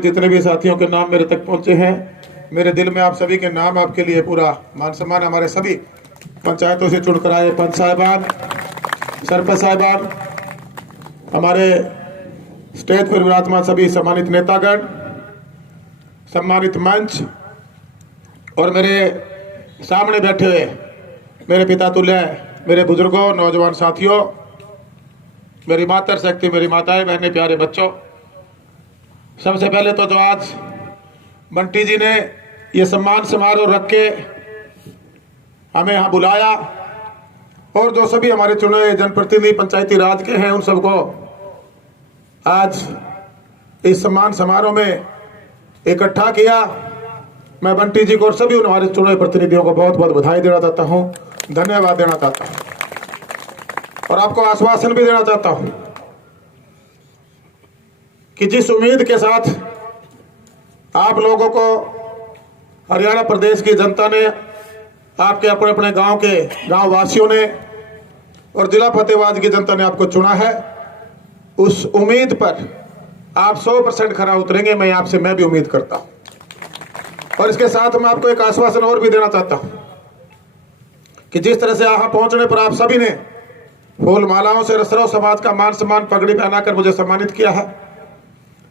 जितने भी साथियों के नाम मेरे तक पहुंचे हैं, मेरे दिल में आप सभी के नाम, आपके लिए पूरा मान सम्मान। हमारे सभी पंचायतों से चुनकर आए पंच साहिबान, सरपंच साहिबान, हमारे स्टेज पर विराजमान सभी सम्मानित नेतागण, सम्मानित मंच और मेरे सामने बैठे हुए मेरे पिता तुल्य मेरे बुजुर्गों, नौजवान साथियों, मेरी मातर शक्ति, मेरी माताएं, बहनें, प्यारे बच्चों, सबसे पहले तो जो आज बंटी जी ने ये सम्मान समारोह रख के हमें यहाँ बुलाया और जो सभी हमारे चुने हुए जनप्रतिनिधि पंचायती राज के हैं, उन सबको आज इस सम्मान समारोह में इकट्ठा किया। मैं बंटी जी को और सभी हमारे चुने हुए प्रतिनिधियों को बहुत बहुत बधाई देना चाहता हूँ, धन्यवाद देना चाहता हूँ और आपको आश्वासन भी देना चाहता हूँ कि जिस उम्मीद के साथ आप लोगों को हरियाणा प्रदेश की जनता ने, आपके अपने अपने गांव के गांव वासियों ने और जिला फतेहाबाद की जनता ने आपको चुना है, उस उम्मीद पर आप 100% खरा उतरेंगे। मैं भी उम्मीद करता हूं और इसके साथ मैं आपको एक आश्वासन और भी देना चाहता हूं कि जिस तरह से यहाँ पहुंचने पर आप सभी ने फूल मालाओं से रसराव समाज का मान सम्मान पगड़ी पहनाकर मुझे सम्मानित किया है,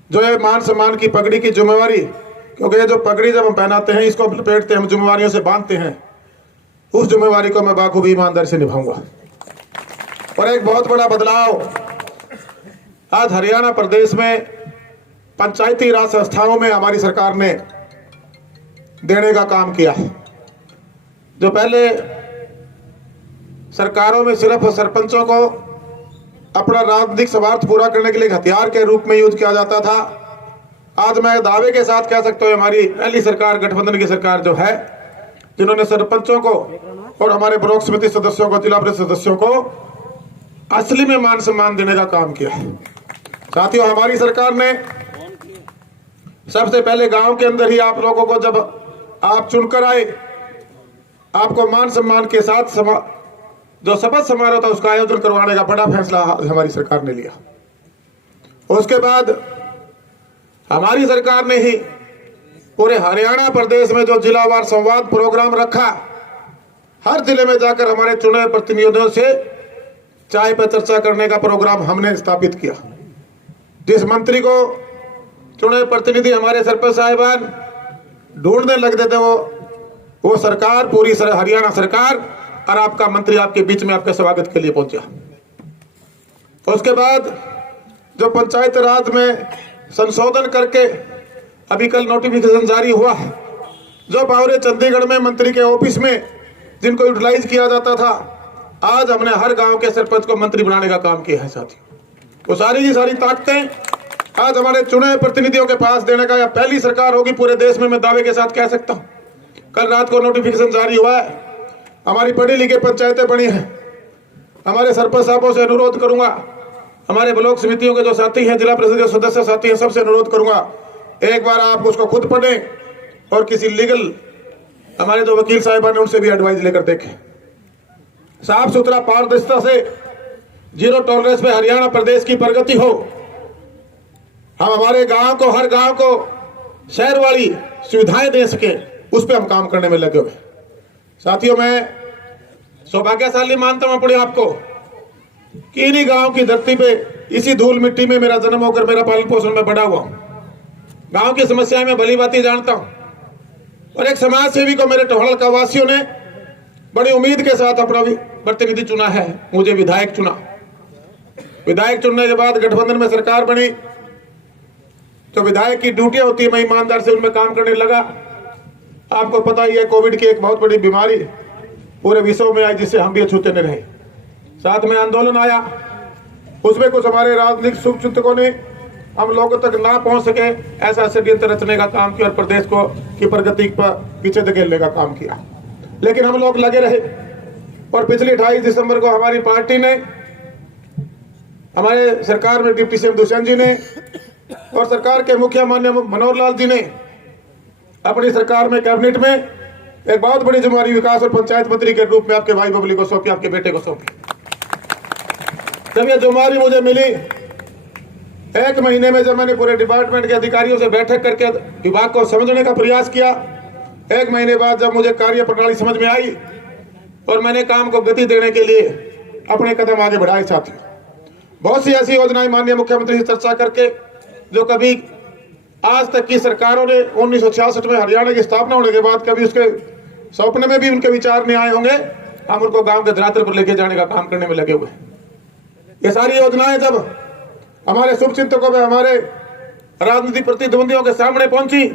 जो ये मान सम्मान की पगड़ी की जिम्मेवारी, क्योंकि ये जो पगड़ी जब हम पहनाते हैं, इसको लपेटते हैं, हम जिम्मेवारियों से बांधते हैं, उस जिम्मेवारी को मैं बाखूबी ईमानदारी से निभाऊंगा। और एक बहुत बड़ा बदलाव आज हरियाणा प्रदेश में पंचायती राज संस्थाओं में हमारी सरकार ने देने का काम किया है। जो पहले सरकारों में सिर्फ सरपंचों को अपना राजनीतिक स्वार्थ पूरा करने के लिए हथियार के रूप में यूज किया जाता था, आज मैं दावे के साथ कह सकता हूं हमारी पहली सरकार, गठबंधन की सरकार जो है, जिन्होंने सरपंचों को और हमारे ब्लॉक समिति सदस्यों को, जिला परिषद सदस्यों को असली में मान सम्मान देने का काम किया है। साथियों, हमारी सरकार ने सबसे पहले गांव के अंदर ही आप लोगों को, जब आप चुनकर आए, आपको मान सम्मान के साथ जो शपथ समारोह था उसका आयोजन करवाने का बड़ा फैसला हमारी सरकार ने लिया। उसके बाद हमारी सरकार ने ही पूरे हरियाणा प्रदेश में जो जिलावार संवाद प्रोग्राम रखा, हर जिले में जाकर हमारे चुने प्रतिनिधियों से चाय पर चर्चा करने का प्रोग्राम हमने स्थापित किया। जिस मंत्री को चुने प्रतिनिधि हमारे सरपंच साहिबान ढूंढने लगते थे, वो सरकार, पूरी हरियाणा सरकार और आपका मंत्री आपके बीच में आपके स्वागत के लिए पहुंचा। उसके बाद जो पंचायत राज में संशोधन करके अभी कल नोटिफिकेशन जारी हुआ, जो पावरे चंडीगढ़ में मंत्री के ऑफिस में जिनको यूटिलाइज किया जाता था, आज हमने हर गांव के सरपंच को मंत्री बनाने का काम किया है। साथियों, वो सारी की सारी ताकतें आज हमारे चुने प्रतिनिधियों के पास देने का, यह पहली सरकार होगी पूरे देश में, मैं दावे के साथ कह सकता हूँ। कल रात को नोटिफिकेशन जारी हुआ है, हमारी पढ़ी लिखी पंचायतें बनी हैं। हमारे सरपंच साहबों से अनुरोध करूंगा, हमारे ब्लॉक समितियों के जो साथी हैं, जिला परिषद के सदस्य साथी हैं, सबसे अनुरोध करूंगा, एक बार आप उसको खुद पढ़ें और किसी लीगल हमारे जो वकील साहिबान हैं उनसे भी एडवाइस लेकर देखें। साफ सुथरा, पारदर्शिता से, जीरो टॉलरेंस पे हरियाणा प्रदेश की प्रगति हो। हम हमारे गांव को, हर गांव को शहर वाली सुविधाएं दे सके, उस पर हम काम करने में लगे हुए। साथियों, मैं सौभाग्यशाली मानता हूं अपने आप को कि इन्हीं गांव की धरती पे, इसी धूल मिट्टी में मेरा जन्म होकर मेरा पालन पोषण में बड़ा हुआ। गांव की समस्याएं मैं भली भांति जानता हूं और एक समाज सेवी को मेरे टोहल का वासियों ने बड़ी उम्मीद के साथ अपना प्रतिनिधि चुना है, मुझे विधायक चुना। विधायक चुनने के बाद गठबंधन में सरकार बनी, तो विधायक की ड्यूटियां होती है, मैं ईमानदार से उनमें काम करने लगा। आपको पता ही है, कोविड की एक बहुत बड़ी बीमारी पूरे विश्व में आई, जिससे हम भी अछूते न रहे। साथ में आंदोलन आया, उसमें कुछ हमारे राजनीतिक शुभचिंतकों ने हम लोगों तक ना पहुंच सके ऐसा षड्यंत्र रचने का काम किया और प्रदेश को की प्रगति पर पीछे धकेलने का काम किया। लेकिन हम लोग लगे रहे और पिछली 28 दिसंबर को हमारी पार्टी ने, हमारे सरकार में डिप्टी सीएम दुष्यंत जी ने और सरकार के मुखिया माननीय मनोहर लाल जी ने अपनी सरकार में, कैबिनेट में एक बहुत बड़ी जिम्मेदारी विकास और पंचायत मंत्री के रूप में आपके भाई बबली को सौंपी, आपके बेटे को सौंपी। जब यह जिम्मेदारी मुझे मिली 1 महीने में जब मैंने पूरे डिपार्टमेंट के अधिकारियों से बैठक करके विभाग को समझने का प्रयास किया, 1 महीने बाद जब मुझे कार्य प्रणाली समझ में आई और मैंने काम को गति देने के लिए अपने कदम आगे बढ़ाए साथियों। बहुत सी ऐसी योजनाएं माननीय मुख्यमंत्री से चर्चा करके जो कभी आज तक की सरकारों ने 1966 में हरियाणा की स्थापना होने के बाद कभी उसके सपने में भी उनके विचार नहीं आए होंगे, हम उनको गांव के धरातल पर लेके जाने का काम करने में लगे हुए। ये सारी योजनाएं जब हमारे शुभचिंतकों में, हमारे राजनीतिक प्रतिद्वंदियों के सामने पहुंची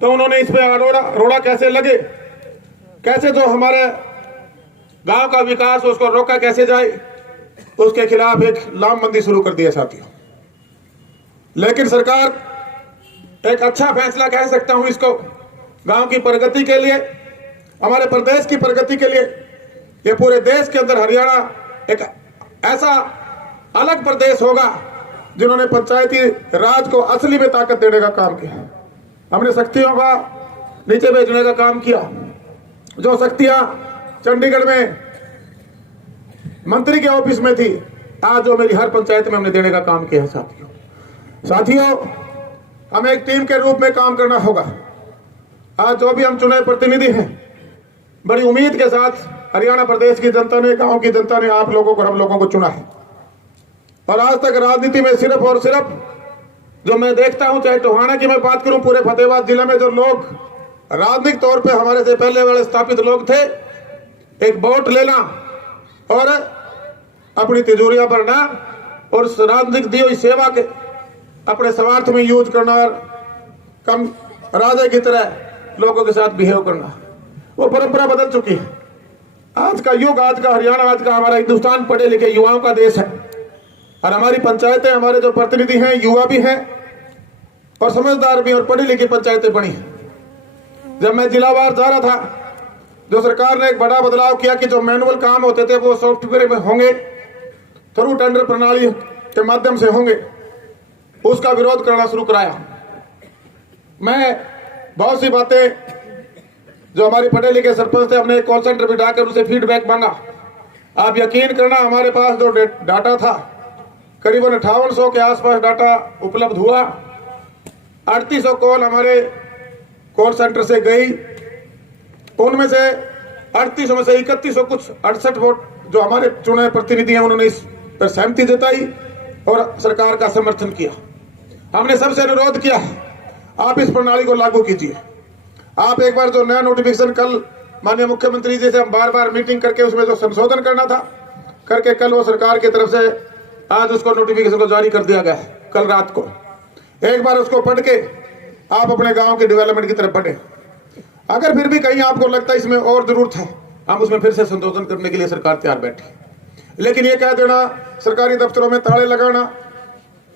तो उन्होंने इस पे रोड़ा कैसे लगे, कैसे जो हमारे गांव का विकास उसको रोका कैसे जाए, उसके खिलाफ एक लामबंदी शुरू कर दिया साथियों। लेकिन सरकार एक अच्छा फैसला कह सकता हूं इसको, गांव की प्रगति के लिए, हमारे प्रदेश की प्रगति के लिए, ये पूरे देश के अंदर हरियाणा एक ऐसा अलग प्रदेश होगा जिन्होंने पंचायती राज को असली में ताकत देने का काम किया। हमने शक्तियों का नीचे भेजने का काम किया। जो शक्तियां चंडीगढ़ में मंत्री के ऑफिस में थी, आज जो मेरी हर पंचायत में हमने देने का काम किया है साथियों। हमें एक टीम के रूप में काम करना होगा। आज जो भी हम चुने प्रतिनिधि हैं, बड़ी उम्मीद के साथ हरियाणा प्रदेश की जनता ने, गांव की जनता ने आप लोगों को, हम लोगों को चुना है। और आज तक राजनीति में सिर्फ और सिर्फ जो मैं देखता हूं, चाहे टोहाना की मैं बात करूं, पूरे फतेहाबाद जिले में जो लोग राजनीतिक तौर पे हमारे से पहले वाले स्थापित लोग थे, एक वोट लेना और अपनी तिजोरियां भरना और राजनीतिक दी हुई सेवा के अपने स्वार्थ में यूज करना और कम राजा की तरह लोगों के साथ बिहेव करना, वो परंपरा बदल चुकी है। आज का युग, आज का हरियाणा, आज का हमारा हिंदुस्तान पढ़े लिखे युवाओं का देश है। और हमारी पंचायतें, हमारे जो प्रतिनिधि हैं, युवा भी हैं और समझदार भी, और पढ़ी लिखी पंचायतें बनी हैं। जब मैं जिलावार जा रहा था, जो सरकार ने एक बड़ा बदलाव किया कि जो मैनुअल काम होते थे वो सॉफ्टवेयर में होंगे, थ्रू टेंडर प्रणाली के माध्यम से होंगे, उसका विरोध करना शुरू कराया। मैं बहुत सी बातें जो हमारे पढ़े लिखे सरपंच थे, हमने एक कॉल सेंटर बिठाकर उसे फीडबैक मांगा। आप यकीन करना, हमारे पास जो डाटा था करीबन 5800 के आसपास डाटा उपलब्ध हुआ। 3800 कॉल हमारे कॉल सेंटर से गई। उनमें से 3800 में से 3100 कुछ 68 वोट जो हमारे चुने प्रतिनिधि हैं उन्होंने इस पर सहमति जताई और सरकार का समर्थन किया। हमने सबसे अनुरोध किया, आप इस प्रणाली को लागू कीजिए। आप एक बार जो नया नोटिफिकेशन कल माननीय मुख्यमंत्री जी से हम बार बार मीटिंग करके उसमें जो संशोधन करना था करके, कल वो सरकार की तरफ से आज उसको नोटिफिकेशन को जारी कर दिया गया है। कल रात को एक बार उसको पढ़ के आप अपने गांव के डेवलपमेंट की तरफ बढ़े। अगर फिर भी कहीं आपको लगता है इसमें और जरूरत है, हम उसमें फिर से संशोधन करने के लिए सरकार तैयार बैठी। लेकिन ये कह देना सरकारी दफ्तरों में ताले लगाना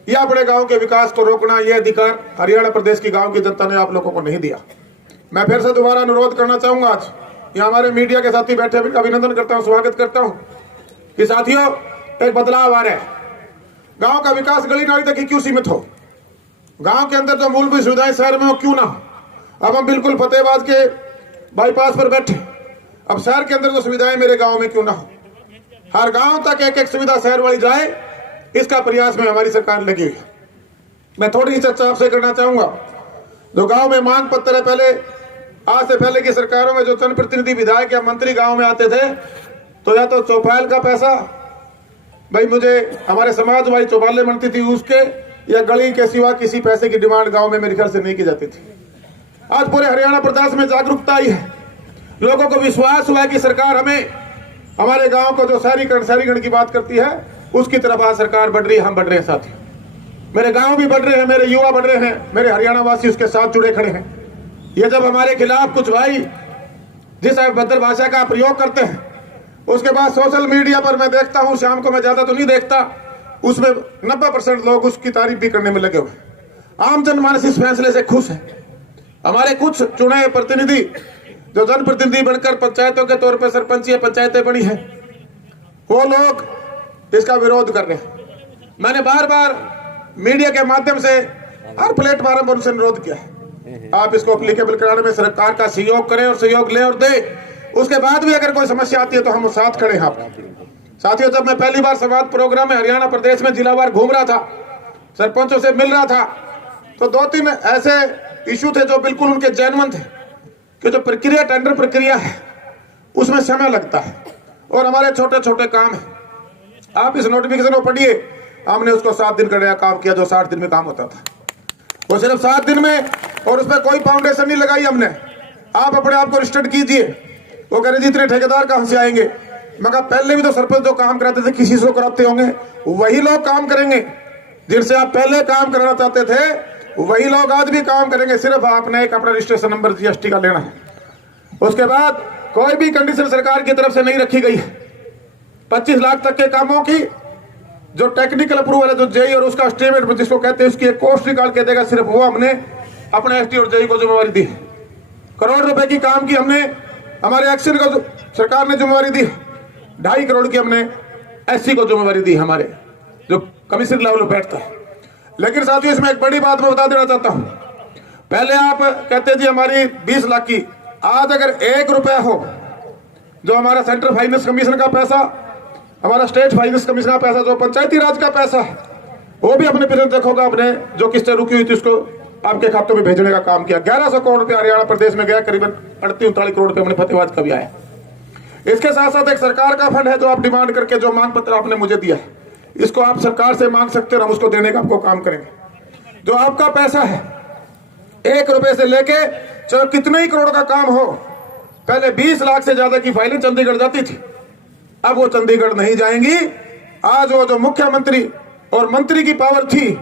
या अपने गांव के विकास को रोकना, यह अधिकार हरियाणा प्रदेश की गांव की जनता ने आप लोगों को नहीं दिया। मैं फिर से दोबारा अनुरोध करना चाहूंगा, आज ये हमारे मीडिया के साथी बैठे, अभिनंदन करता हूं, स्वागत करता हूं कि साथियों एक बदलाव आ रहा है। गांव का विकास गली नाली तक ही क्यों सीमित हो? गांव के अंदर जो मूलभूत सुविधाएं शहर में हो क्यों ना हो? अब हम बिल्कुल फतेहाबाद के बाईपास पर बैठे, अब शहर के अंदर जो सुविधाएं मेरे गांव में क्यों ना हो? हर गांव तक एक एक सुविधा शहर वाली जाए, इसका प्रयास में हमारी सरकार लगी हुई है। मैं थोड़ी सी चर्चा आपसे करना चाहूंगा। जो गांव में मांग पत्र है, पहले आज से पहले की सरकारों में जो जनप्रतिनिधि, विधायक या मंत्री गांव में आते थे तो या तो चौपाल का पैसा, भाई मुझे हमारे समाज वाली चौपालें बनती थी उसके, या गली के सिवा किसी पैसे की डिमांड गांव में मेरे ख्याल से नहीं की जाती थी। आज पूरे हरियाणा प्रदेश में जागरूकता आई है, लोगों को विश्वास हुआ है कि सरकार हमें, हमारे गांव को जो शहरीकरण की बात करती है उसकी तरफ आज सरकार बढ़ रही है, हम बढ़ रहे हैं साथी। मेरे गांव भी बढ़ रहे हैं, मेरे युवा बढ़ रहे हैं, मेरे हरियाणा वासी उसके साथ जुड़े खड़े हैं। ये जब हमारे खिलाफ कुछ भाई जिस अभद्र भाषा का प्रयोग करते हैं, उसके बाद सोशल मीडिया पर मैं देखता हूं, शाम को मैं ज्यादा तो नहीं देखता, उसमें 90% लोग उसकी तारीफ भी करने में लगे हुए। आम जनमानस इस फैसले से खुश है। हमारे कुछ चुने प्रतिनिधि जो जनप्रतिनिधि बनकर पंचायतों के तौर पर सरपंच या पंचायतें बनी है, वो लोग इसका विरोध कर रहे हैं। मैंने बार बार मीडिया के माध्यम से हर प्लेटफॉर्म पर उनसे अनुरोध किया है, आप इसको अप्लीकेबल कराने में सरकार का सहयोग करें और सहयोग ले और दे। उसके बाद भी अगर कोई समस्या आती है तो हम साथ खड़े हैं। साथियों, जब मैं पहली बार संवाद प्रोग्राम में हरियाणा प्रदेश में जिलावार घूम रहा था सरपंचों से मिल रहा था, तो 2-3 ऐसे इशू थे जो बिल्कुल उनके जेन्युइन थे कि जो प्रक्रिया, टेंडर प्रक्रिया है उसमें समय लगता है और हमारे छोटे छोटे काम है। आप इस नोटिफिकेशन को पढ़िए, हमने उसको 7 दिन का काम किया जो 60 दिन में काम होता था, वो सिर्फ 7 दिन में, और उसमें कोई फाउंडेशन नहीं लगाई हमने। आप अपने आप को रजिस्टर्ड कीजिए। वो कह रहे जी इतने ठेकेदार कहां से आएंगे? मैं कहा पहले भी तो सरपंच जो काम कराते थे किसी से कराते होंगे, वही लोग काम करेंगे जिनसे आप पहले काम कराना चाहते थे, वही लोग आज भी काम करेंगे। सिर्फ आपने एक अपना रजिस्ट्रेशन नंबर जीएसटी का लेना है। उसके बाद कोई भी कंडीशन सरकार की तरफ से नहीं रखी गई है। 25 लाख तक के कामों की जो टेक्निकल अप्रूवल है, जो जेई और उसका एस्टीमेट जिसको कहते हैं, उसकी एक कॉस्ट निकाल के देगा, सिर्फ वो हमने अपने एसटी और जेई को जिम्मेवारी दी। करोड़ रुपए की काम की हमने हमारे एक्शन को सरकार ने जिम्मेवारी दी। 2.5 करोड़ की हमने एससी को जिम्मेवारी दी, हमारे जो कमिश्नर लेवल पर बैठता है। लेकिन साथियों इसमें एक बड़ी बात मैं बता देना चाहता हूं। पहले आप कहते जी हमारी 20 लाख की, आज अगर 1 रुपया हो, जो हमारा सेंट्रल फाइनेंस कमीशन का पैसा, हमारा स्टेट फाइनेंस कमीशन का पैसा, जो पंचायती राज का पैसा है, वो भी अपने पिछले देखोगा आपने जो किस्तें रुकी हुई थी उसको आपके खातों में भेजने का काम किया। 1100 करोड़ रुपया हरियाणा प्रदेश में गया, करीबन 38-39 करोड़ रुपये हमने फतेहाबाद का भी आया। इसके साथ साथ एक सरकार का फंड है जो आप डिमांड करके जो मांग पत्र आपने मुझे दिया है, इसको आप सरकार से मांग सकते हैं, हम उसको देने का आपको काम करेंगे। जो आपका पैसा है 1 रुपए से लेके चाहे कितने ही करोड़ का काम हो, पहले 20 लाख से ज्यादा की फाइलें चंडीगढ़ जाती थी, अब वो चंडीगढ़ नहीं जाएंगी। आज वो जो मुख्यमंत्री और मंत्री की पावर थी,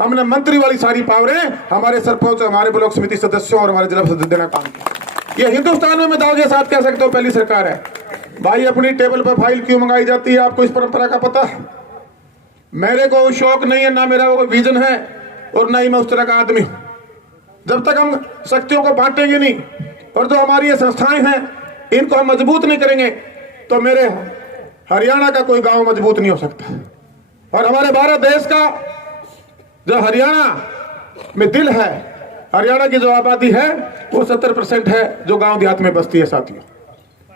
हमने मंत्री वाली सारी पावरें हमारे सरपंच, हमारे ब्लॉक समिति सदस्यों और हमारे जिला परिषद देना काम किया। ये हिंदुस्तान में मैं दावे के साथ कह सकता हूँ पहली सरकार है। भाई अपनी टेबल पर फाइल क्यों मंगाई जाती है, आपको इस परंपरा का पता है? मेरे को शौक नहीं है, ना मेरा वो विजन है और ना ही मैं उस तरह का आदमी हूं। जब तक हम शक्तियों को बांटेंगे नहीं और जो हमारी ये संस्थाएं हैं इनको हम मजबूत नहीं करेंगे, तो मेरे हरियाणा का कोई गांव मजबूत नहीं हो सकता। और हमारे भारत देश का जो हरियाणा में दिल है, हरियाणा की जो आबादी है वो 70% है जो गांव देहात में बसती है। साथियों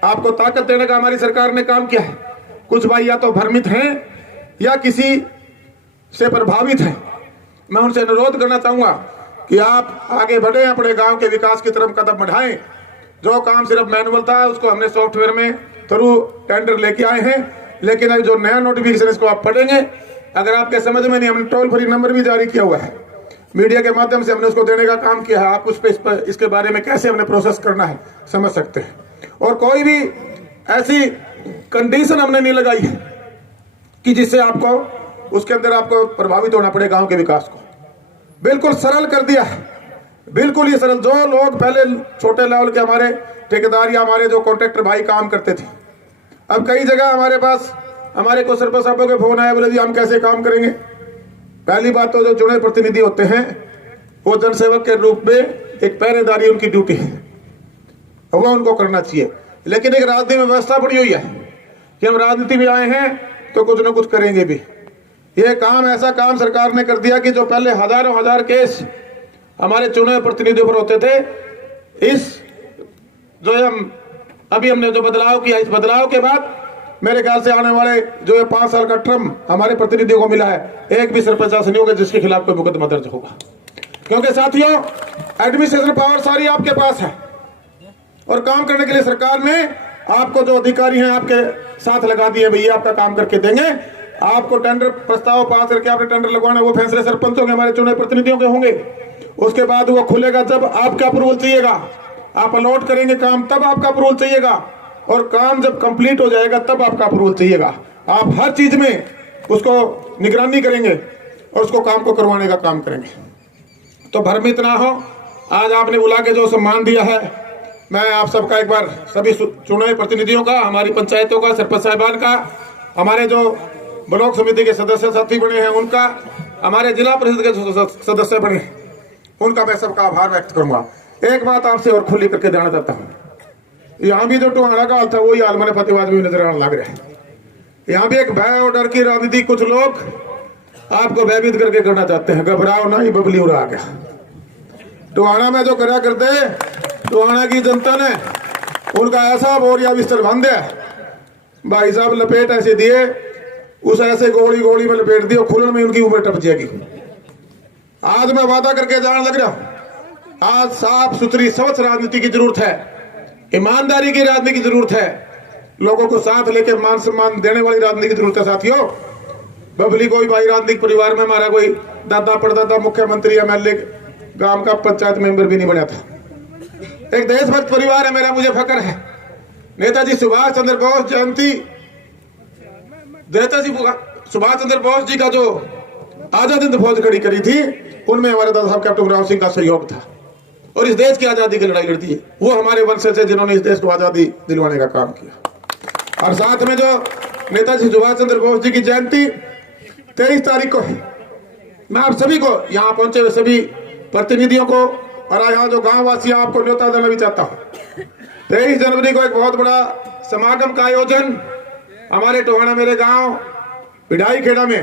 आपको ताकत देने का हमारी सरकार ने काम किया है। कुछ भाई या तो भ्रमित हैं या किसी से प्रभावित हैं। मैं उनसे अनुरोध करना चाहूंगा कि आप आगे बढ़े, अपने गांव के विकास की तरफ कदम बढ़ाएं। जो काम सिर्फ मैनुअल था उसको हमने सॉफ्टवेयर में थ्रू टेंडर लेके आए हैं, लेकिन अभी जो नया नोटिफिकेशन इसको आप पढ़ेंगे, अगर आपके समझ में नहीं, हमने टोल फ्री नंबर भी जारी किया हुआ है, मीडिया के माध्यम से हमने उसको देने का काम किया है। आप उस पर इसके बारे में कैसे हमने प्रोसेस करना है समझ सकते हैं। और कोई भी ऐसी कंडीशन हमने नहीं लगाई है कि जिससे आपको उसके अंदर आपको प्रभावित होना पड़े गांव के विकास को। बिल्कुल सरल कर दिया है, बिल्कुल ही सरल। जो लोग पहले छोटे लेवल के हमारे ठेकेदार या हमारे जो कॉन्ट्रैक्टर भाई काम करते थे, अब कई जगह हमारे पास हमारे को सरपंच साहबों के फोन आए, बोले जी हम कैसे काम करेंगे। पहली बात तो जो चुने प्रतिनिधि होते हैं वो जनसेवक के रूप में एक पहरेदारी उनकी ड्यूटी है, वो उनको करना चाहिए। लेकिन एक राजनीति में व्यवस्था पड़ी हुई है कि हम राजनीति में आए हैं तो कुछ ना कुछ करेंगे भी। ये काम, ऐसा काम सरकार ने कर दिया कि जो पहले हजारों हजार केस हमारे चुने प्रतिनिधियों पर होते थे, इस जो हम अभी हमने जो बदलाव किया, इस बदलाव के बाद मेरे ख्याल से आने वाले जो ये 5 साल का टर्म हमारे प्रतिनिधियों को मिला है, एक भी सरपंच ऐसा नहीं होगा जिसके खिलाफ कोई मुकदमा दर्ज होगा। क्योंकि साथियों एडमिनिस्ट्रेशन पावर सारी आपके पास है और काम करने के लिए सरकार ने आपको जो अधिकारी हैं आपके साथ लगा दिए, भैया आपका काम करके देंगे। आपको टेंडर प्रस्ताव पास करके आपने टेंडर लगवाना, वो फैसले सरपंचों के, हमारे चुने प्रतिनिधियों के होंगे। उसके बाद वो खुलेगा जब आपका अप्रूवल चाहिएगा, आप अलॉट करेंगे काम तब आपका अप्रूवल चाहिएगा, और काम जब कंप्लीट हो जाएगा तब आपका अप्रूवल चाहिएगा। आप हर चीज में उसको निगरानी करेंगे और उसको काम को करवाने का काम करेंगे। तो भ्रमित ना हो। आज आपने बुला के जो सम्मान दिया है, मैं आप सबका एक बार सभी चुने प्रतिनिधियों का, हमारी पंचायतों का, सरपंच साहिबान का, हमारे जो ब्लॉक समिति के सदस्य साथी बने हैं उनका, हमारे जिला परिषद के सदस्य बने उनका मैं सबका आभार व्यक्त करूंगा। एक बात आपसे और खुली करके देना चाहता हूँ, यहाँ भी जो टोहाना का हाल था वही हाल मैंने फतेहाबाद में नजर आने लग रहा है। यहाँ भी एक भय और डर की राजनीति कुछ लोग आपको भयभीत करके करना चाहते हैं। घबराओ ना, ये बबली उड़ा गया। टोहाना में जो करा करते, टोहाना की जनता ने उनका ऐसा बोरिया बिस्तर बांध दिया भाई साहब, लपेट ऐसे दिए, उस ऐसे गोली में लपेट दिए, खुलन में उनकी ऊपर टप जाएगी। आज मैं वादा करके जाने लग रहा हूं, आज साफ सुथरी स्वच्छ राजनीति की जरूरत है, ईमानदारी की राजनीति की जरूरत है, लोगों को साथ लेकर मान सम्मान देने वाली राजनीति की जरूरत है। साथियों, बबली कोई भाई राजनीतिक परिवार में हमारा कोई दादा परदादा मुख्यमंत्री एमएलए गांव का पंचायत मेंबर भी नहीं बना था। एक देशभक्त परिवार है मेरा, मुझे फक्र है। नेताजी सुभाष चंद्र बोस जयंती, नेताजी सुभाष चंद्र बोस जी का जो आजाद हिंद फौज खड़ी करी थी, उनमें हमारे दादा साहब कैप्टन राव सिंह का सहयोग था और इस देश की आजादी की लड़ाई लड़ती है। वो हमारे वंशज है जिन्होंने इस देश को आजादी दिलवाने का काम किया। और साथ में जो नेताजी सुभाष चंद्र बोस जी की जयंती 23 तारीख को है। मैं आप सभी को, यहाँ पहुंचे हुए सभी प्रतिनिधियों को और यहाँ जो गांव वासी आपको न्योता देना भी चाहता हूँ। 23 जनवरी को एक बहुत बड़ा समागम का आयोजन हमारे टोहाना मेरे गांव पिढ़ाई खेड़ा में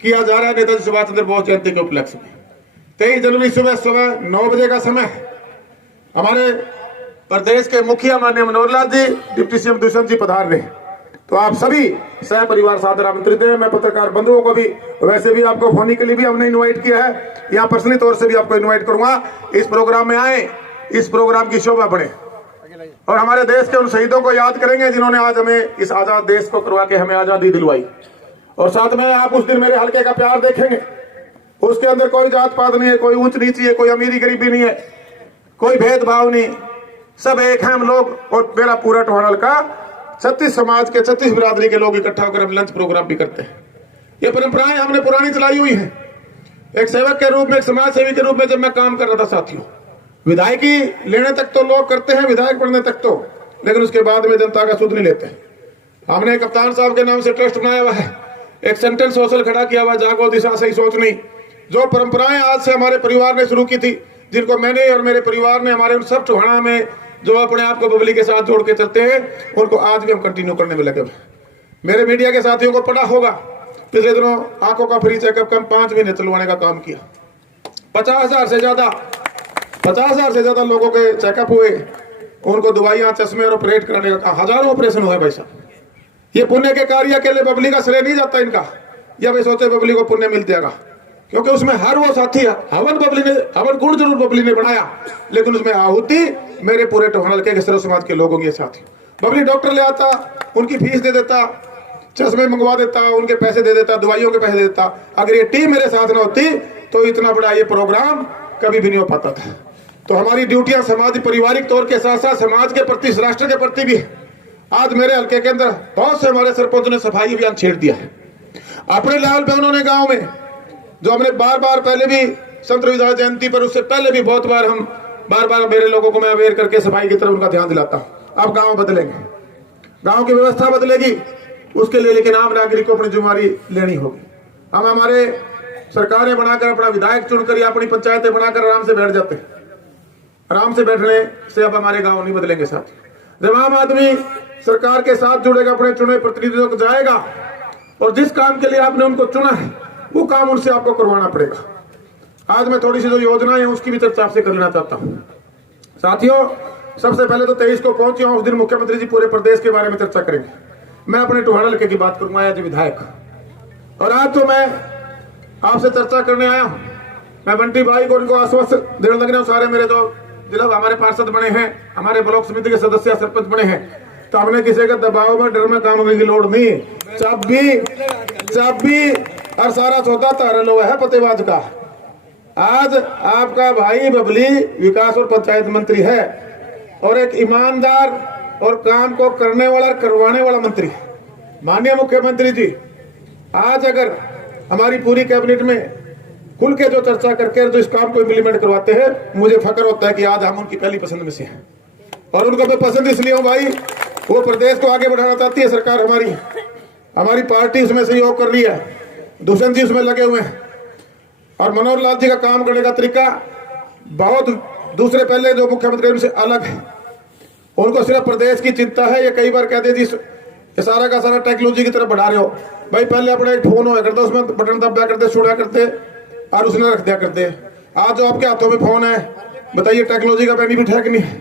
किया जा रहा है नेताजी सुभाष चंद्र बोस जयंती के उपलक्ष्य में। 23 जनवरी सुबह 9 बजे का समय हमारे प्रदेश के मुखिया माननीय मनोहर लाल जी, डिप्टी सीएम दुष्यंत जी पधार रहे हैं। तो आप सभी सह परिवार सादर आमंत्रित हैं। मैं पत्रकार बंधुओं को भी, वैसे भी आपको फोन के लिए भी हमने इनवाइट किया है, यहाँ पर्सनली तौर से भी आपको इनवाइट करूंगा। इस प्रोग्राम में आए, इस प्रोग्राम की शोभा बढ़े और हमारे देश के उन शहीदों को याद करेंगे जिन्होंने आज हमें इस आजाद देश को करवा के हमें आजादी दिलवाई। और साथ में आप उस दिन मेरे हल्के का प्यार देखेंगे, उसके अंदर कोई जात पात नहीं है, कोई ऊंच नीची है, कोई अमीरी गरीबी नहीं है, कोई भेदभाव नहीं, सब एक हैं हम लोग। और मेरा पूरा टोहाना हल्का 36 समाज के 36 बिरादरी के लोग इकट्ठा होकर हम लंच प्रोग्राम भी करते हैं। ये परंपराएं हमने पुरानी चलाई हुई हैं। एक सेवक के रूप में, एक समाज सेवी के रूप में जब मैं काम कर रहा था साथियों, विधायकी लेने तक तो लोग करते हैं, विधायक बनने तक तो, लेकिन उसके बाद में जनता का सुध नहीं लेते। हमने कप्तान साहब के नाम से ट्रस्ट बनाया हुआ है, एक सेंट्रल सोशल खड़ा किया हुआ, जागो दिशा सही सोच नहीं। जो परंपराएं आज से हमारे परिवार ने शुरू की थी, जिनको मैंने और मेरे परिवार ने, हमारे उन सब टोहाना में जो अपने आप को बबली के साथ जोड़ के चलते हैं, उनको आज भी हम कंटिन्यू करने में लगे। मेरे मीडिया के साथियों को पता होगा, पिछले दिनों आंखों का फ्री चेकअप कम 5 महीने चलवाने का काम किया। 50,000 से ज्यादा लोगों के चेकअप हुए, उनको दवाइयां, चश्मे और ऑपरेट कराने का हजारों ऑपरेशन हुए। भाई साहब, ये पुण्य के कार्य के लिए बबली का श्रेय नहीं जाता इनका, या वे सोचे बबली को पुण्य मिल जाएगा, क्योंकि उसमें हर वो साथी है। हवन गुण जरूर बबली ने बनाया, लेकिन उसमें आहुति मेरे पूरे टोहाना हल्के के सर्व समाज के लोगों के साथी। बबली डॉक्टर ले आता, उनकी फीस दे देता, चश्मे मंगवा देता, उनके पैसे दे देता, दवाइयों के पैसे दे देता। अगर ये टीम मेरे साथ ना होती तो इतना बड़ा ये प्रोग्राम कभी भी नहीं हो पाता था। तो हमारी ड्यूटियां समाज पारिवारिक तौर के साथ साथ समाज के प्रति, राष्ट्र के प्रति भी। आज मेरे हल्के के अंदर बहुत से हमारे सरपंच ने सफाई अभियान छेड़ दिया है अपने लेवल पे। उन्होंने गांव में, जो हमने बार पहले भी संत रविदास जयंती पर, उससे पहले भी बहुत बार हम बार मेरे लोगों को मैं अवेयर करके सफाई की तरफ उनका ध्यान दिलाता हूं। अब गांव बदलेंगे, गांव की व्यवस्था बदलेगी, उसके लिए लेकिन आम नागरिक को अपनी जिम्मेदारी लेनी होगी। हम हमारे सरकारें बनाकर, अपना विधायक चुनकर या अपनी पंचायतें बनाकर आराम से बैठ जाते हैं। आराम से बैठने से अब हमारे गांव नहीं बदलेंगे साथ। जब आम आदमी सरकार के साथ जुड़ेगा, अपने चुने प्रतिनिधियों को जाएगा और जिस काम के लिए आपने उनको चुना है वो काम उनसे आपको करवाना पड़ेगा। आज मैं थोड़ी सी जो योजनाएं हैं उसकी भी चर्चा आपसे कर लेना चाहता हूं। साथियों, सबसे पहले तो 23 को पहुंचे हूं, उस दिन मुख्यमंत्री जी पूरे प्रदेश के बारे में चर्चा करेंगे। मैं अपने टोहाना हल्के की बात करूंगा एज विधायक, और आज तो मैं आपसे चर्चा करने आया हूं। मैं बंटी भाई को उनको आश्वस्त देने लग रहा हूं। सारे मेरे जो जिला हमारे पार्षद बने हैं, हमारे ब्लॉक समिति के सदस्य सरपंच बने हैं, तो हमने किसी के दबाव में, डर में काम करने की लोड़ नहीं। चाबी और सारा सौदा तारा लो है पतेवाज का। आज आपका भाई बबली विकास और पंचायत मंत्री है और एक ईमानदार और काम को करने वाला, करवाने वाला मंत्री है। माननीय मुख्यमंत्री जी आज अगर हमारी पूरी कैबिनेट में खुल के जो चर्चा करके जो इस काम को इम्प्लीमेंट करवाते हैं, मुझे फक्र होता है कि आज हम उनकी पहली पसंद में से हैं। और उनको मैं पसंद इसलिए हूं भाई, वो प्रदेश को आगे बढ़ाना चाहती है सरकार, हमारी पार्टी उसमें सहयोग कर रही है, दुष्यंत जी उसमें लगे हुए हैं। और मनोहर लाल जी का काम करने का तरीका बहुत दूसरे पहले जो मुख्यमंत्री उनसे अलग है। उनको सिर्फ प्रदेश की चिंता है। ये कई बार कहते जी ये सारा का सारा टेक्नोलॉजी की तरफ बढ़ा रहे हो। भाई पहले अपने एक फोन हुआ करता, उसमें बटन दबाया करते, छुड़ा करते और उसने रख दिया करते। आज जो आपके हाथों में फोन है, बताइए टेक्नोलॉजी का बेनिफिट है कि नहीं?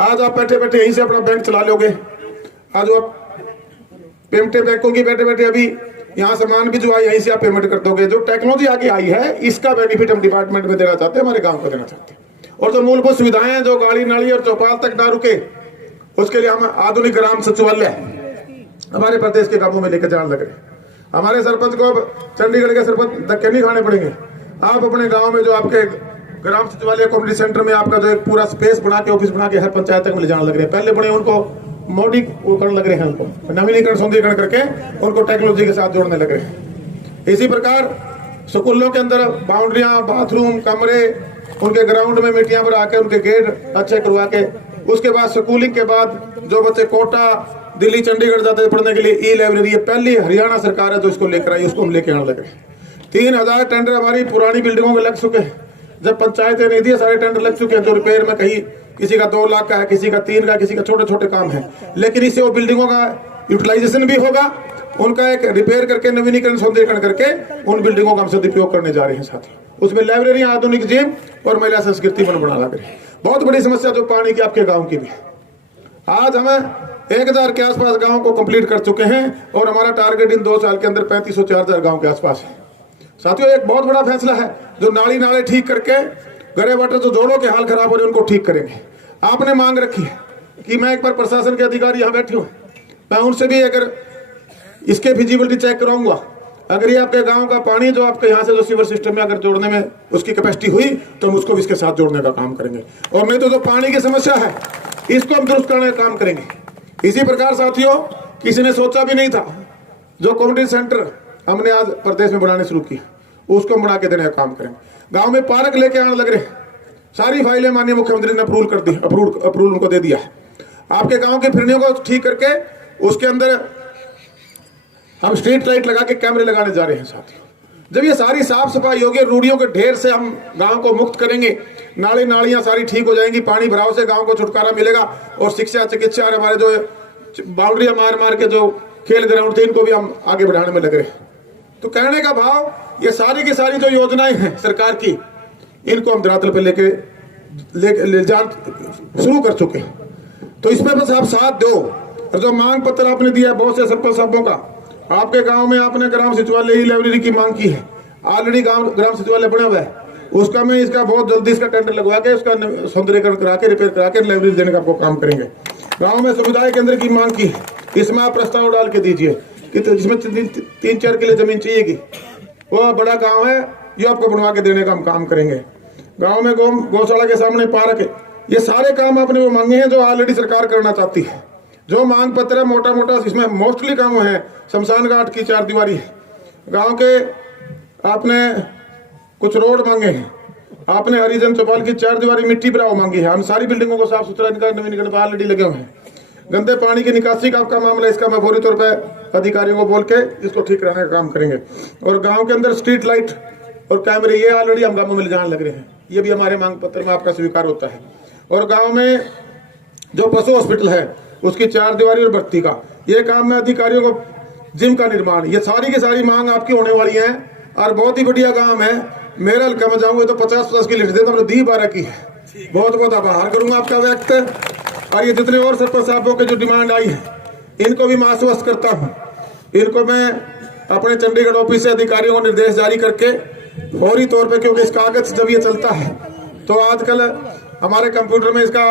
आज आप बैठे बैठे यहीं से अपना बैंक चला लोगे। आज आप पेमेंट बैंकों की बैठे बैठे अभी यहाँ सामान भी जो आई यहीं से आप पेमेंट कर दोगे। जो टेक्नोलॉजी आगे आई है इसका बेनिफिट हम डिपार्टमेंट में देना चाहते हैं, हमारे गांव को देना चाहते हैं। और जो मूलभूत सुविधाएं हैं जो गाड़ी नाली और चौपाल तक ना रुके, उसके लिए हम आधुनिक ग्राम सचिवालय हमारे प्रदेश के गांवों में लेकर जाने लग रहे हैं। हमारे सरपंच को अब चंडीगढ़ के सरपंच धक्के नहीं खाने पड़ेंगे। आप अपने गाँव में जो आपके ग्राम सचिवालय कम्युनिटी सेंटर में आपका जो एक पूरा स्पेस बना के ऑफिस बना के हर पंचायत तक ले जाने लग रहे हैं। पहले बड़े उनको मोडी करने लग रहे हैं, उनको नवीनीकरण सौंदर्यीकरण करके उनको टेक्नोलॉजी के साथ जोड़ने लग रहे हैं। इसी प्रकार स्कूलों के अंदर बाउंड्रियां, बाथरूम, कमरे, उनके ग्राउंड में मिट्टियां भरा के उनके गेट अच्छे करवा के, उसके बाद स्कूलिंग के बाद जो बच्चे कोटा, दिल्ली, चंडीगढ़ जाते हैं पढ़ने के लिए, ई लाइब्रेरी पहली हरियाणा सरकार है जो इसको लेकर आई, उसको हम लेके आने लगे। 3000 टेंडर हमारी पुरानी बिल्डिंगों में लग चुके हैं। जब पंचायतें नहीं दी सारे टेंडर लग चुके हैं। जो रिपेयर में कहीं किसी का 2 लाख का है, किसी का 3 का, किसी का छोटे छोटे काम है, लेकिन इससे वो बिल्डिंगों का यूटिलाइजेशन भी होगा। उनका एक रिपेयर करके नवीनीकरण सौंदर्यीकरण करके उन बिल्डिंगों का हम सदुपयोग करने जा रहे हैं। साथ ही उसमें लाइब्रेरी, आधुनिक जिम और महिला संस्कृति बना लग रही है। बहुत बड़ी समस्या जो पानी की आपके गाँव की भी है। आज हमें 1000 के आसपास गाँव को कंप्लीट कर चुके हैं और हमारा टारगेट इन 2 साल के अंदर 3500-4000 गाँव के आसपास है। साथियों, एक बहुत बड़ा फैसला है जो नाली नाले ठीक करके गरे वाटर जो जोड़ों के हाल खराब हो रहे हैं उनको ठीक करेंगे। आपने मांग रखी है कि मैं एक बार प्रशासन के अधिकारी यहाँ बैठे हुए, मैं उनसे भी अगर इसके फिजिबिलिटी चेक कराऊंगा। अगर ये आपके गांव का पानी जो आपके यहाँ से जो सीवर सिस्टम में अगर जोड़ने में उसकी कैपेसिटी हुई तो हम उसको भी इसके साथ जोड़ने का काम करेंगे। और नहीं तो जो पानी की समस्या है इसको हम दुरुस्त करने का काम करेंगे। इसी प्रकार साथियों, किसी ने सोचा भी नहीं था जो कम्युनिटी सेंटर हमने आज प्रदेश में बनाने शुरू किया, उसको बना के देने का काम करेंगे। गांव में पार्क लेके आने लग रहे हैं। सारी फाइलें माननीय मुख्यमंत्री ने अप्रूवल कर दी, अप्रूवल उनको दे दिया है। आपके गांव के फिरनियों को ठीक करके उसके अंदर हम स्ट्रीट लाइट लगा के कैमरे लगाने जा रहे हैं। साथियों, जब ये सारी साफ सफाई होगी, रूढ़ियों के ढेर से हम गांव को मुक्त करेंगे, नाली नालियां सारी ठीक हो जाएंगी, पानी भराव से गांव को छुटकारा मिलेगा और शिक्षा, चिकित्सा और हमारे जो बाउंड्रियां मार मार के जो खेल ग्राउंड थे इनको भी हम आगे बढ़ाने में लग रहे हैं। तो कहने का भाव, ये सारी की सारी जो योजनाएं हैं सरकार की, इनको हम धरातल पे ले जा शुरू कर चुके हैं। तो इसमें बस आप साथ दो। और जो मांग पत्र आपने दिया बहुत से सरपंच साहबों का, आपके गांव में आपने ग्राम सचिवालय ही लाइब्रेरी की मांग की है, ऑलरेडी ग्राम सचिवालय बना हुआ है, उसका मैं इसका बहुत जल्दी इसका टेंडर लगवा के उसका सौंदर्यीकरण करा के रिपेयर करा के लाइब्रेरी देने का आपको काम करेंगे। गाँव में समुदाय केंद्र की मांग की, इसमें आप प्रस्ताव डाल के दीजिए कि तो जिसमें 3-4 किले जमीन चाहिएगी, वो बड़ा गांव है, ये आपको बनवा के देने का हम काम करेंगे। गांव में गौशाला के सामने पार्क है, ये सारे काम आपने वो मांगे हैं जो ऑलरेडी सरकार करना चाहती है। जो मांग पत्र है मोटा मोटा इसमें मोस्टली काम है। शमशान घाट की 4 दीवारी है, गाँव के आपने कुछ रोड मांगे हैं, आपने हरिजन चौपाल की 4 दीवारी मिट्टी भराव मांगी है। हम सारी बिल्डिंगों को साफ सुथरा नवीनीकरण ऑलरेडी लगे हुए हैं। गंदे पानी की निकासी का आपका मामला, इसका मैं फौरी तौर पर अधिकारियों को बोल के इसको ठीक कराने का काम करेंगे। और गांव के अंदर स्ट्रीट लाइट और कैमरे ये ऑलरेडी हम गाँव में ले जाने लग रहे हैं, ये भी हमारे मांग पत्र में आपका स्वीकार होता है। और गाँव में जो पशु हॉस्पिटल है उसकी 4 दीवारी और बत्ती का ये काम में अधिकारियों को, जिम का निर्माण, ये सारी की सारी मांग आपकी होने वाली है। और बहुत ही बढ़िया काम है। मेरा हल्का में जाऊंगे तो 50-50 की लिस्ट देता, हमने दी 12 की है। बहुत बहुत आभार करूंगा आपका व्यक्त। और ये जितने और सरपंच साहबों के जो डिमांड आई है इनको भी मैं आश्वस्त करता हूँ, इनको मैं अपने चंडीगढ़ ऑफिस से अधिकारियों को निर्देश जारी करके फौरी तौर पे, क्योंकि इस कागज जब ये चलता है तो आजकल हमारे कंप्यूटर में इसका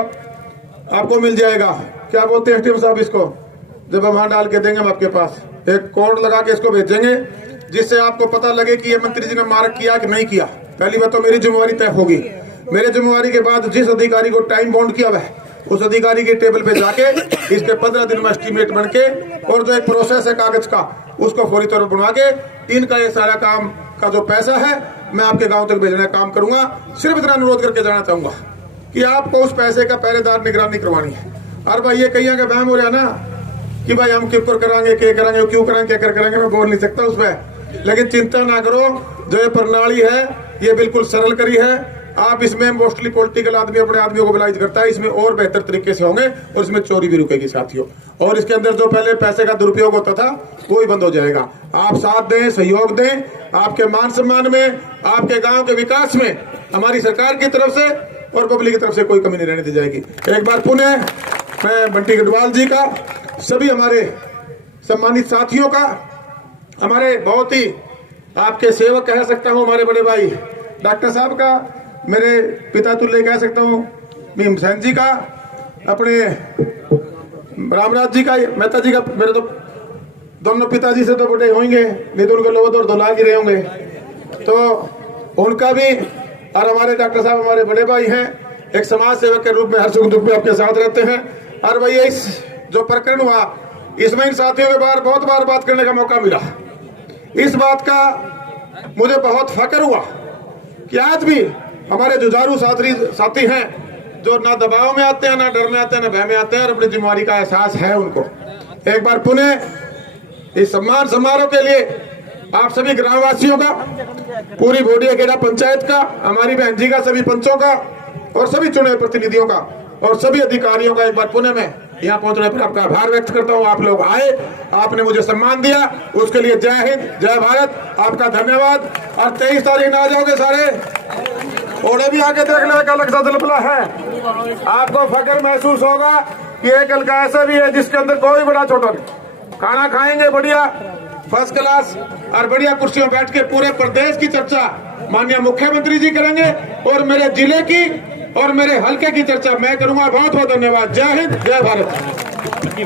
आपको मिल जाएगा, क्या बोलते हैं एसडीएम साहब, इसको जब हम वहां डाल के देंगे हम आपके पास एक कोड लगा के इसको भेजेंगे, जिससे आपको पता लगे कि ये मंत्री जी ने मार्क किया कि नहीं किया। पहली बात तो मेरी जिम्मेवारी तय होगी। मेरे जिम्मेवारी के बाद जिस अधिकारी को टाइम बाउंड किया हुआ है उस अधिकारी के टेबल पे जाके इसके 15 दिन में एस्टीमेट बन के और जो एक प्रोसेस है कागज का उसको फौरी तौर पर बनवा के इनका ये सारा काम का जो पैसा है मैं आपके गांव तक भेजने का काम करूंगा। सिर्फ इतना अनुरोध करके जाना चाहूंगा कि आपको उस पैसे का पहरेदार निगरानी करवानी है। और भाई ये कहीं का बहम हो रहा है ना कि भाई हम क्यों करांगे, क्या करांगे, क्यों करांगे, क्या करांगे, मैं बोल नहीं सकता उसमें, लेकिन चिंता ना करो, जो ये प्रणाली है ये बिल्कुल सरल करी है। आप इसमें मोस्टली पॉलिटिकल आदमी अपने आदमियों को बिलाइज करता है, इसमें और बेहतर तरीके से होंगे और इसमें चोरी भी रुकेगी साथियों। और इसके अंदर जो पहले पैसे का दुरुपयोग होता था वो ही बंद हो जाएगा। आप साथ दें, सहयोग दें, आपके मान सम्मान में, आपके गांव के विकास में हमारी सरकार की तरफ से और पब्लिक की तरफ से कोई कमी नहीं रहने दी जाएगी। एक बार पुनः मैं बंटी गढ़वाल जी का, सभी हमारे सम्मानित साथियों का हमारे बहुत ही आपके सेवक कह सकता हूँ, हमारे बड़े भाई डॉक्टर साहब का, मेरे पिता तुल्य कह सकता हूँ, भीम सेन जी का, अपने रामराज जी का, मेहता जी का, मेरे तो दोनों पिताजी से तो बड़े होंगे, नहीं तो उनको लोग तो धुला गिरे होंगे, तो उनका भी, और हमारे डॉक्टर साहब हमारे बड़े भाई हैं, एक समाज सेवक के रूप में हर सुख दुख में आपके साथ रहते हैं। और भैया इस जो प्रकरण हुआ, इसमें इन साथियों के बार बहुत बार बात करने का मौका मिला। इस बात का मुझे बहुत फक्र हुआ कि आज भी हमारे जुझारू साथी हैं जो ना दबाव में आते हैं, ना डर में आते हैं, ना भय में आते हैं, और अपनी जिम्मेवारी का एहसास है उनको। एक बार पुनः इस सम्मान समारोह के लिए आप सभी ग्रामवासियों का, पूरी बोडिया खेड़ा पंचायत का, हमारी बहन जी का, सभी पंचों का और सभी चुने प्रतिनिधियों का और सभी अधिकारियों का एक बार पुनः मैं यहाँ पहुंचने पर आपका आभार व्यक्त करता हूँ। आप लोग आए, आपने मुझे सम्मान दिया, उसके लिए जय हिंद, जय भारत, आपका धन्यवाद। और 23 तारीख आ जाओगे सारे, ओड़े भी आके देख लो, एक अलग सा दलपला है, आपको फक्र महसूस होगा कि एक हल्का ऐसा भी है जिसके अंदर कोई बड़ा छोटा नहीं। खाना खाएंगे बढ़िया फर्स्ट क्लास और बढ़िया कुर्सियों बैठ के पूरे प्रदेश की चर्चा माननीय मुख्यमंत्री जी करेंगे और मेरे जिले की और मेरे हल्के की चर्चा मैं करूंगा। बहुत बहुत धन्यवाद। जय हिंद, जय भारत।